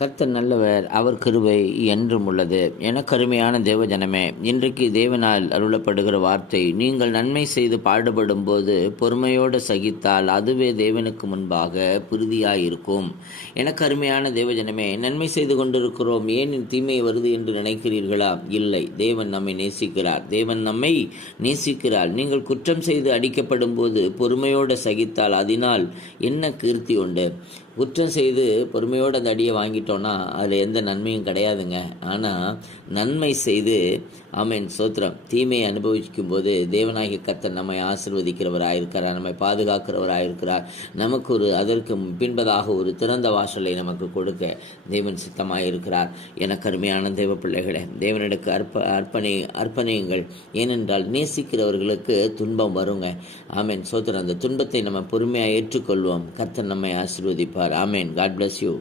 கர்த்தர் நல்லவர், அவர் கிருபை என்றும் உள்ளது. எனக்கருமையான தேவஜனமே, இன்றைக்கு தேவனால் அருளப்படுகிற வார்த்தை, நீங்கள் நன்மை செய்து பாடுபடும் போது பொறுமையோடு சகித்தால் அதுவே தேவனுக்கு முன்பாக பிரிதியாயிருக்கும். எனக்கருமையான தேவஜனமே, நன்மை செய்து கொண்டிருக்கிறோம், ஏன் தீமை வருது என்று நினைக்கிறீர்களா? இல்லை, தேவன் நம்மை நேசிக்கிறார். தேவன் நம்மை நேசிக்கிறார். நீங்கள் குற்றம் செய்து அடிக்கப்படும் போது பொறுமையோடு சகித்தால் அதனால் என்ன கீர்த்தி உண்டு? குற்றம் செய்து பொறுமையோடு அந்த அடியை வாங்கிட்டோன்னா அதில் எந்த நன்மையும் கிடையாதுங்க. ஆனால் நன்மை செய்து ஆமென் சோத்திரம் தீமையை அனுபவிக்கும் போது தேவனாகிய கர்த்தர் நம்மை ஆசீர்வதிக்கிறவராயிருக்கிறார், நம்மை பாதுகாக்கிறவராயிருக்கிறார். நமக்கு அதற்கு பின்பதாக ஒரு திறந்த வாசலை நமக்கு கொடுக்க தேவன் சித்தமாயிருக்கிறார். எனக்கு அருமையான தேவ பிள்ளைகளே, தேவனுக்கு அர்ப்பணியுங்கள். ஏனென்றால் நேசிக்கிறவர்களுக்கு துன்பம் வருங்க. ஆமென் சோத்திரம். அந்த துன்பத்தை நம்ம பொறுமையாக ஏற்றுக்கொள்வோம். கர்த்தர் நம்மை ஆசீர்வதிப்பார். ஆமென். God bless you.